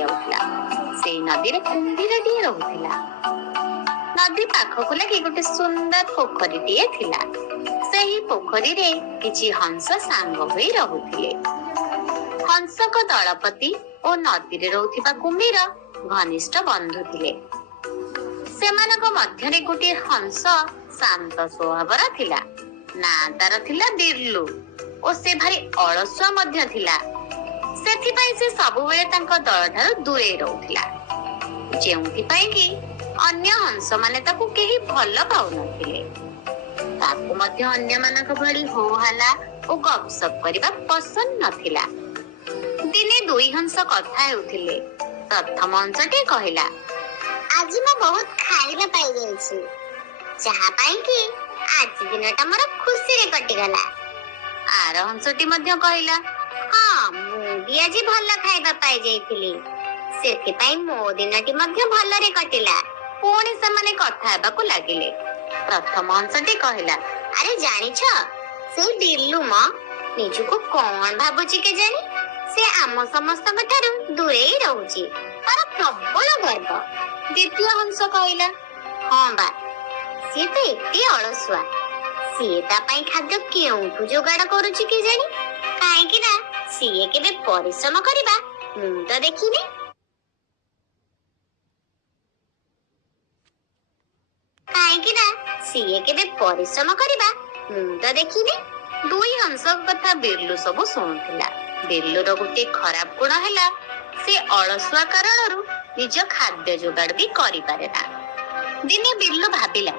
जाउथला। से नदी रे कुंभीरटीए रहुथिला। नदी पाखकु लगी गोटे सुंदर पोखरीटीए थिला। सेही पोखरी रे किछि हंस सांग होई रहुथिले। हंसक दलपति ओ नदी रे रहुथिबा कुंभीर घनिष्ठ बंधु थिले। सेमानक मध्यरे गोटे हंस शांत स्वभावर थिला। ना तार थिला बिरलू ओ से भारी अलसुआ मध्य थिला। सेथिपाई से सबुबेले तांको दल ठारू दूरे रहुथिला। जेउथिपाई कि अन्य हंस माने ताकू केही भल पाउनथिले। ताकू मध्य अन्य मानक भली हो हल्ला ओ गपसप करिबा पसंद नथिला। दिने दुई हंस कथा हेउथिले। प्रथम हंसटी कहिला, आज मैं बहुत खाइबा पाई जाइछि, जहा पाई कि आज दिनटा मोर खुशी रे कटि गला। आर हंसटी मध्य कहिला, हां मु भी आज भल खाइबा पाई जाइथिली, सेति पाई मो दिनटी मध्य भल रे कटिला। पुणी समाने कथा हेबाकू लागिले। प्रथम हंसटी कहिला, अरे जानिछ से बिल्लू म निजुको कोन भाबुची के जानी, से आम समस्त ठारू दूरे ही रहउची, तार प्रबल गर्व। द्वितीय हंस कहिला, हां बा से तो एते अलसुआ, से ता पाई खाद्य केउठु जोगाड़ करूची के जानी, काहे कि ना से केबे परिश्रम करिबा मु तो देखिनी। काहे कि ना से केबे परिश्रम करिबा मु तो देखिनी। दुई हंस कथा बिरलू सब शुणुथिला। बिरलूर गोटे खराब गुण हैला, से अलसुआ कारणरू निज खाद्य जोगाड़ भी करि पारेना। दिने बिरलू भाबिला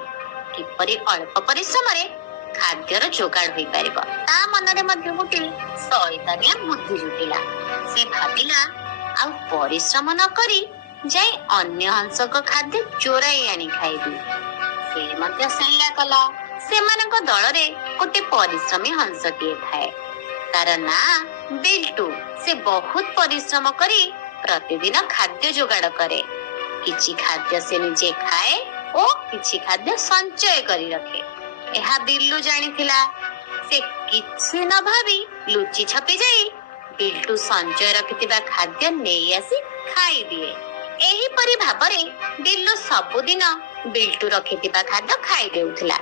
किपरि अल्प परिश्रम रे खाद्यर जोगाड़ होई पारिबो। ता मनरे मध्य गोटे शैतानिया बुद्धि जुटिला। से भाबिला आ परिश्रम न करी जाई अन्य हंसक खाद्य चोराई आनी खाइबी। से मध्य सेया कला। सेमानक दलरे गोटे परिश्रमी हंसटीए थाए। तार ना बिल्टू। से बहुत परिश्रम करी प्रतिदिन खाद्य जोगाड़ करे। किछि खाद्य से निजे खाए ओ किछि खाद्य संचय करी रखे। एहा बिल्लू जानिथिला। से किछि न भाबी लुचि छपी जाई बिल्टू संचय रखिथिबा खाद्य नेई आसी खाई दिए। एही परि भाबरे बिल्लू सबुदिन बिल्टू रखिथिबा खाद्य खाई देउथिला।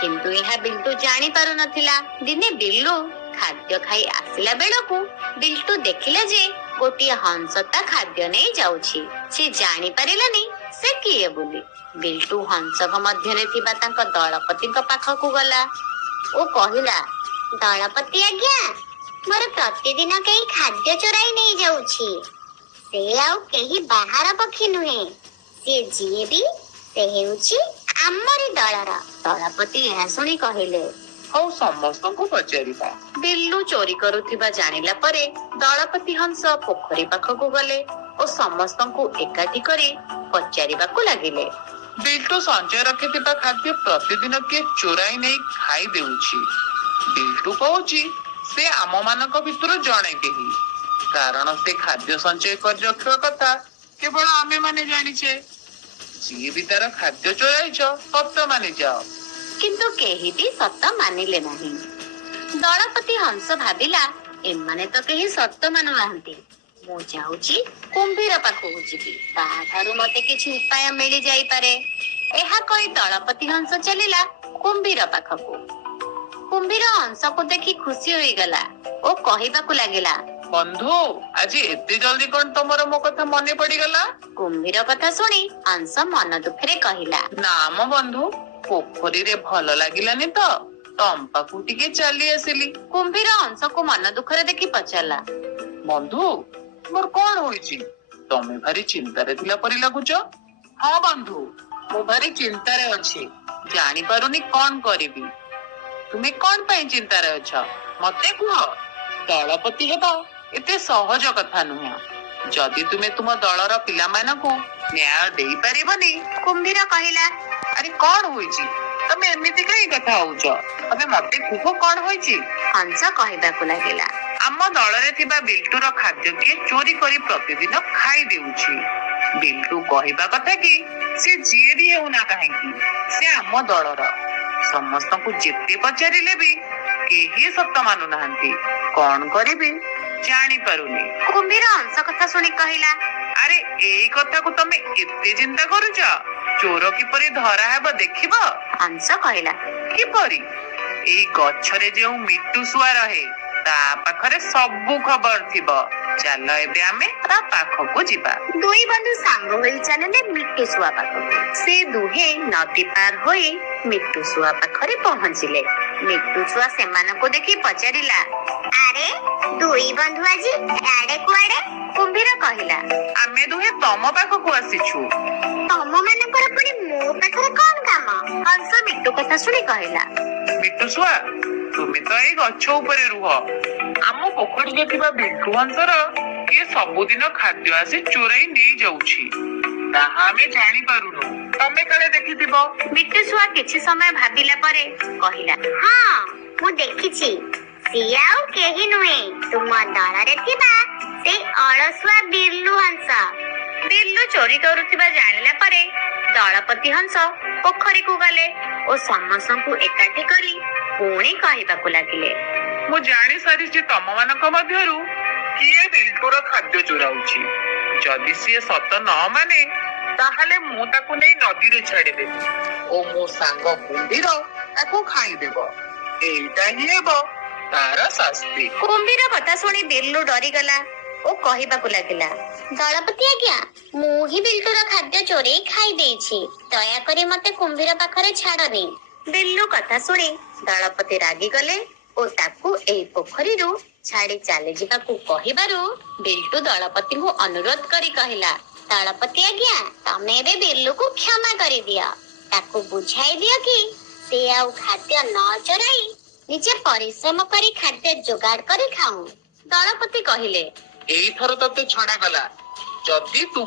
किंतु यह बिल्टू जानी पारु नथिला। दिने बिल्लू खाद्य खाई आसिला बेलकू बिल्टू देखिला जे गोटे हंस ता खाद्य नहीं जाउछि। से जानी पारिलानी से किए बोली। बिल्टू हंसक मध्यरे थिबा तांक दलपतिक पाखकू गला ओ कहिला, दलपति आज्ञा, मोर प्रतिदिन केही खाद्य चोराई नहीं जाउछि। से आउ केही बाहर पक्षी नुहे, से जिए भी से हेउछि आमरी दलर। दलपति यह सुनी कहिले, हौ समस्त को पचारिबा। बिल्लू चोरी करुथिबा जानिला परे दलपति हंस पोखरी पाखकू गले ओ समस्त को एकाठी करी पचारिबाकू लागिले। बिल्टू संचय रखिथिबा खाद्य प्रतिदिन के चोराई नहीं खाई देउछि। बिल्टू कहूछि से आम मानक भितर जणे केही, कारण से खाद्य संचय कर रखिबा कथा केवल आमे माने जानिछे। जी भी तार खाद्य चोराइछ सत्य मानि जाओ। किंतु केही भी सत्य मानिले नहीं। दलपति हंस भाबिला, एमाने तो केही सत्य मानु नाहंती। मु जाउची कुंभीर पाखकू जिबी, ताहाठारू मते किछि उपाय मिली जाई पारे। एहा कहि दलपति हंस चलिला कुंभीर पाखकू। कुंभीर हंस को देखि खुशी होई गला ओ कहिबाकू लागिला, बंधु आज एते जल्दी कोन तमरो मो कथा मने पड़ी गला। कुंभीर कथा सुनी हंस मन दुखरे कहिला, नाम बंधु पोखरी रे भल लागिलानी तो तम पाखु टिके चली आसिली। कुंभीर हंस को मन दुखरे देखि पचारला, बंधु मोर कोन होईची, तमे भारी चिंता रे थिला परी लागुचो। हां बंधु मो भारी चिंता रे अछि, जानि पारुनी कोन करिबी। तुमे कोन पई चिंता रे अछ मते कुह। दलपति हेबा एते सहज कथा नुह। जदि तुमे तुम दलर पिला मानकू न्याय देई परिबनी। कुंभीर कहिला, अरे कोन होईची, तमे एमिति काई कथा होउछ, तमे मते कुह कोन होईची। हंस कहिबाकू लागिला, आम दलरे थिबा बिल्टूर खाद्य के चोरी करी प्रतिदिन खाई देउछि। बिल्टू कहिबा कथा कि से जिए भी हेउना काहेकि से आम दलर। समस्त को जेते पचारिले भी केही सत्य मानु नाहंती। कोन करिबी जानि पारुनी। कुंभीर हंस कथा सुनी कहिला, ଆରେ ଏଇ କଥାକୁ ତମେ ଏତେ ଚିନ୍ତା କରୁଛ? ଚୋର କିପରି ଧରା ହେବ ଦେଖିବ? ହଂସ କହିଲା। କିପରି? ଏଇ ଗଛରେ ଯେଉଁ ମିଟୁ ଶୁଆ ରହେ ତା ପାଖରେ ସବୁ ଖବର ଥିବ। ଚାଲ ଏବେ ଆମେ ତା ପାଖକୁ ଯିବା। ଦୁଇ ବନ୍ଧୁ ସାଙ୍ଗ ହୋଇ ଚାଲିଲେ ମିଟୁ ଶୁଆ ପାଖକୁ। ସେ ଦୁହେଁ ନଦୀ ପାର ହୋଇ ମିଟୁ ଶୁଆ ପାଖରେ ପହଞ୍ଚିଲେ। ମିଟୁ ଶୁଆ ସେମାନଙ୍କୁ ଦେଖି ପଚାରିଲା, ଆରେ ଦୁଇ ବନ୍ଧୁ ଆଜି ଆଡେ କୁଆଡେ? କୁମ୍ଭୀର କହିଲା, ଆମେ ଦୁହେଁ ତମ ପାଖକୁ ଆସିଛୁ। ତମ ମାନଙ୍କର ପୁଣି ମୋ ପାଖରେ କଣ କାମ? ହଂସ ମିଟୁ କଥା ଶୁଣି କହିଲା, ମିଟୁ ଶୁଆ, ତୁମେ ତ ଏଇ ଗଛ ଉପରେ ରୁହ। ଆମ ପୋଖରୀରେ ଥିବା ବିଣ୍ଟୁ ହଂସର କିଏ ସବୁଦିନ ଖାଦ୍ୟ ଆସି ଚୋରାଇ ନେଇ ଯାଉଛି। ତାହା ଆମେ ଜାଣିପାରୁନୁ। ତମେ କାଳେ ଦେଖିଥିବ। ମିଟୁ ଶୁଆ କିଛି ସମୟ ଭାବିଲା ପରେ କହିଲା, ହଁ, ମୁଁ ଦେଖିଛି। ସିଏ ଆଉ କେହି ନୁହେଁ, ତୁମ ଦଳରେ ଥିବା ସେଇ ଅଳସୁଆ ବିର୍ଲୁ ହଂସ। ବିଲ୍ଲୁ ଚୋରି କରୁଥିବା ଜାଣିଲା ପରେ ଦଳପତି ହଂସ ପୋଖରୀକୁ ଗଲେ ଓ ସମସ୍ତଙ୍କୁ ଏକାଠି କରି ପୁଣି କହିବାକୁ ଲାଗିଲେ, ମୁଁ ଜାଣି ସାରିଛି ତମ ମାନଙ୍କ ମଧ୍ୟରୁ କିଏ ବିଲ୍ଟୁର ଖାଦ୍ୟ ଚୋରାଉଛି। ଯଦି ସିଏ ସତ ନ ମାନେ ତାହେଲେ ମୁଁ ତାକୁ ନେଇ ନଦୀରେ ଛାଡ଼ିଦେବି ଓ ମୋ ସାଙ୍ଗ କୁମ୍ଭୀର ତାକୁ ଖାଇଦେବ। ଏଇଟା ହିଁ ହେବ ତାର ଶାସ୍ତି। କୁମ୍ଭୀର କଥା ଶୁଣି ବିଲ୍ଲୁ ଡରିଗଲା ଓ କହିବାକୁ ଲାଗିଲା, ଦଳପତି ଆଜ୍ଞା, ମୁଁ ହିଁ ବିଲ୍ଟୁର ଖାଦ୍ୟ ଚୋରେଇ ଖାଇ ଦେଇଛି। ଦୟାକରି ମତେ କୁମ୍ଭୀର ପାଖରେ ଛାଡନି। ବିଲ୍ଲୁ କଥା ଶୁଣି ଦଳପତି ରାଗିଗଲେ ଓ ତାକୁ ଏଇ ପୋଖରୀରୁ ଛାଡି ଚାଲିଯିବାକୁ କହିବାରୁ ବିଲ୍ଟୁ ଦଳପତିଙ୍କୁ ଅନୁରୋଧ କରି କହିଲା, ଦଳପତି ଆଜ୍ଞା, ତମେ ଏବେ ବିଲ୍ଲୁକୁ କ୍ଷମା କରିଦିଅ। ତାକୁ ବୁଝାଇ ଦିଅ କି ସେ ଆଉ ଖାଦ୍ୟ ନ ଚୋରାଇ ନିଜେ ପରିଶ୍ରମ କରି ଖାଦ୍ୟ ଯୋଗାଡ଼ କରି ଖାଉ। ଦଳପତି କହିଲେ, ଏଇଥର ତତେ ଛଡାଗଲା। ଯଦି ତୁ